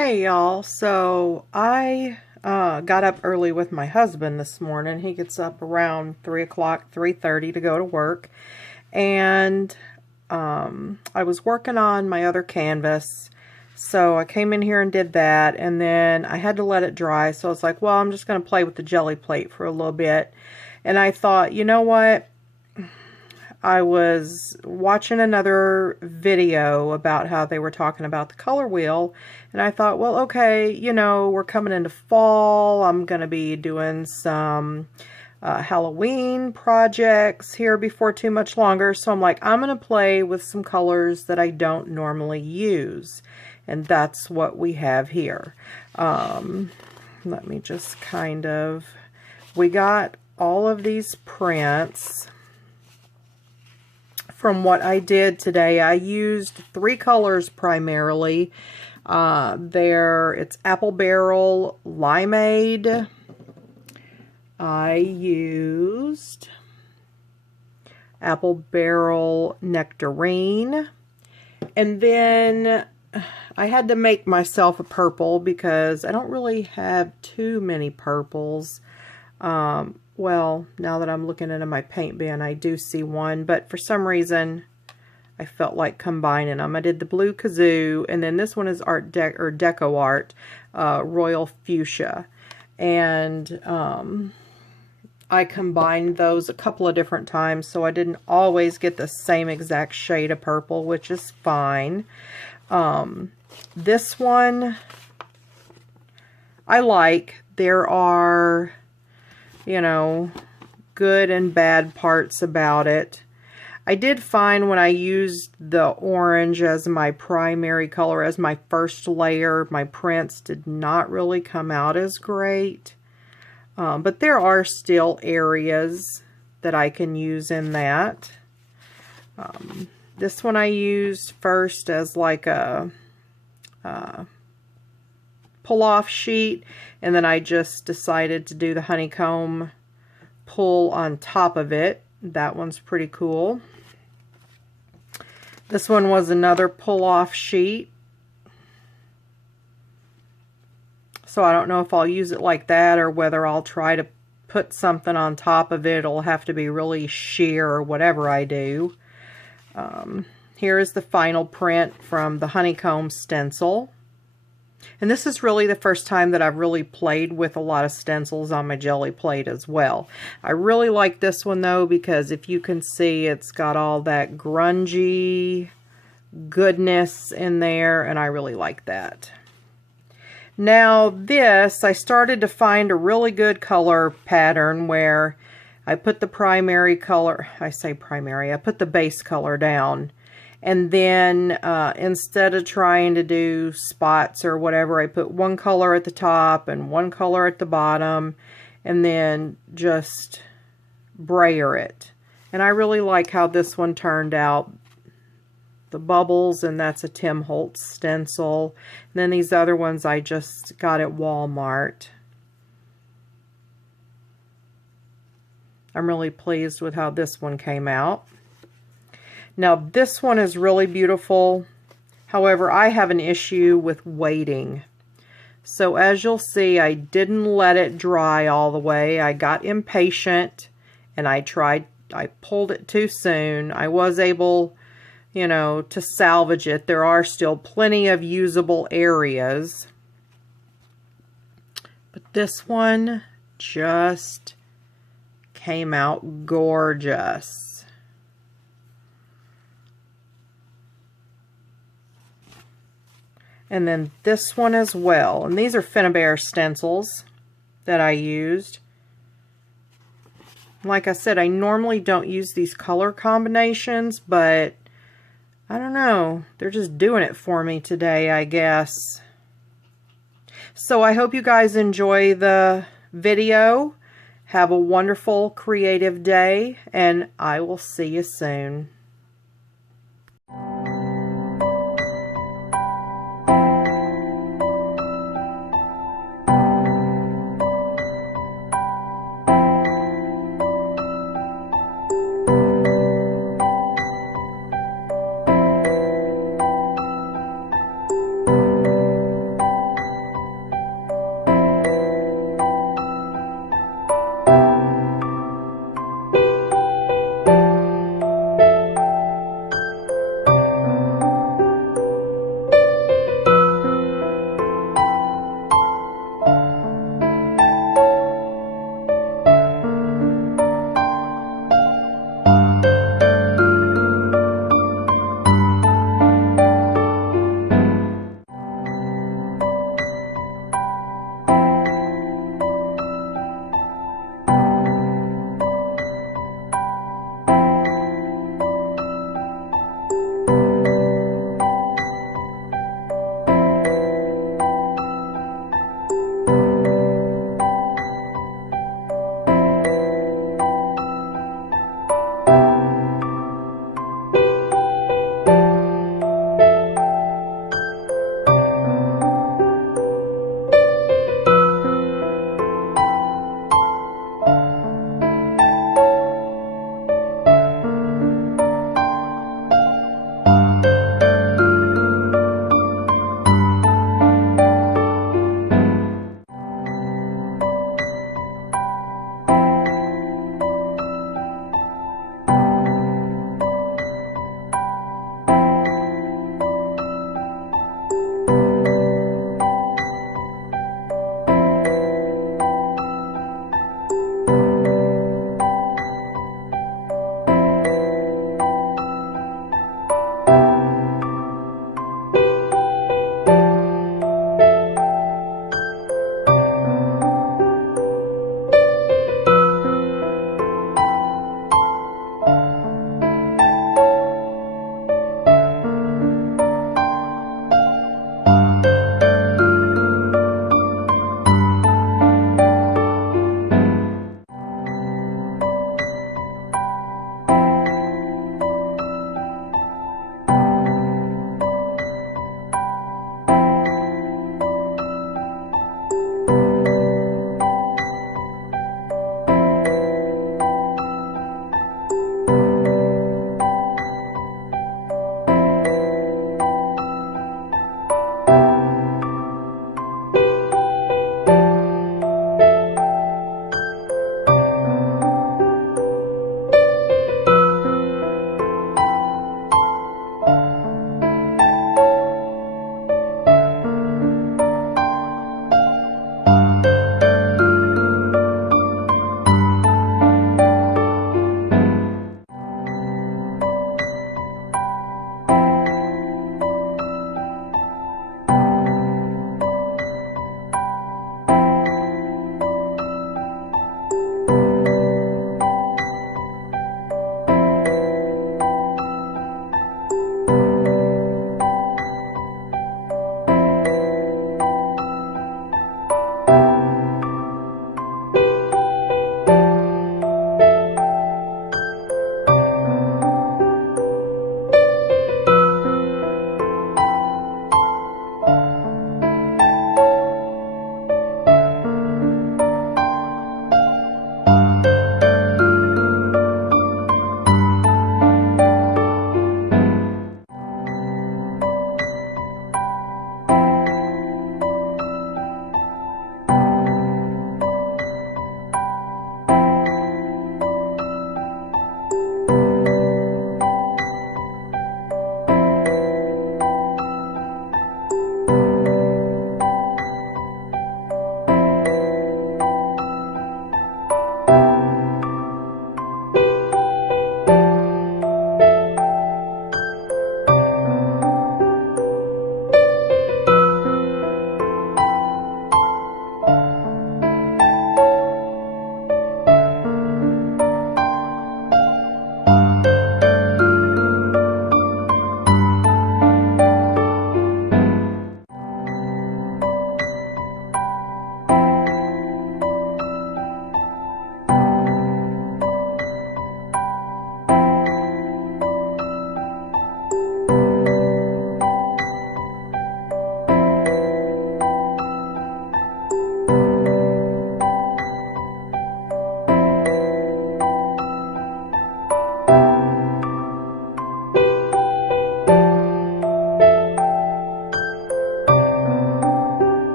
Hey y'all, so I got up early with my husband this morning. He gets up around 3 o'clock, 3:30 to go to work. And I was working on my other canvas. So I came in here and did that, and then I had to let it dry. So I was like, well, I'm just going to play with the jelly plate for a little bit. And I thought, you know what? I was watching another video about how they were talking about the color wheel, and I thought, well, okay, you know, we're coming into fall. I'm going to be doing some Halloween projects here before too much longer, so I'm like, I'm going to play with some colors that I don't normally use, and that's what we have here. Let me just we got all of these prints. From what I did today, I used 3 colors primarily. It's Apple Barrel Limeade. I used Apple Barrel Nectarine. And then I had to make myself a purple because I don't really have too many purples. Well, now that I'm looking into my paint bin, I do see one, but for some reason, I felt like combining them. I did the Blue Kazoo, and then this one is Deco Art, Royal Fuchsia. And I combined those a couple of different times, so I didn't always get the same exact shade of purple, which is fine. This one, I like. There are, you know, good and bad parts about it. I did find when I used the orange as my primary color, as my first layer, my prints did not really come out as great. But there are still areas that I can use in that. This one I used first as like a pull-off sheet, and then I just decided to do the honeycomb pull on top of it. That one's pretty cool. This one was another pull-off sheet. So I don't know if I'll use it like that or whether I'll try to put something on top of it. It'll have to be really sheer or whatever I do. Here is the final print from the honeycomb stencil. And this is really the first time that I've really played with a lot of stencils on my jelly plate as well. I really like this one though, because if you can see, it's got all that grungy goodness in there, and I really like that. Now this, I started to find a really good color pattern where I put the primary color, I put the base color down. And then instead of trying to do spots or whatever, I put one color at the top and one color at the bottom, and then just brayer it. And I really like how this one turned out. The bubbles, and that's a Tim Holtz stencil. And then these other ones I just got at Walmart. I'm really pleased with how this one came out. Now this one is really beautiful. However, I have an issue with waiting. So as you'll see, I didn't let it dry all the way. I got impatient and I pulled it too soon. I was able, you know, to salvage it. There are still plenty of usable areas. But this one just came out gorgeous. And then this one as well. And these are Finnabair stencils that I used. Like I said, I normally don't use these color combinations, but I don't know. They're just doing it for me today, I guess. So I hope you guys enjoy the video. Have a wonderful creative day, and I will see you soon.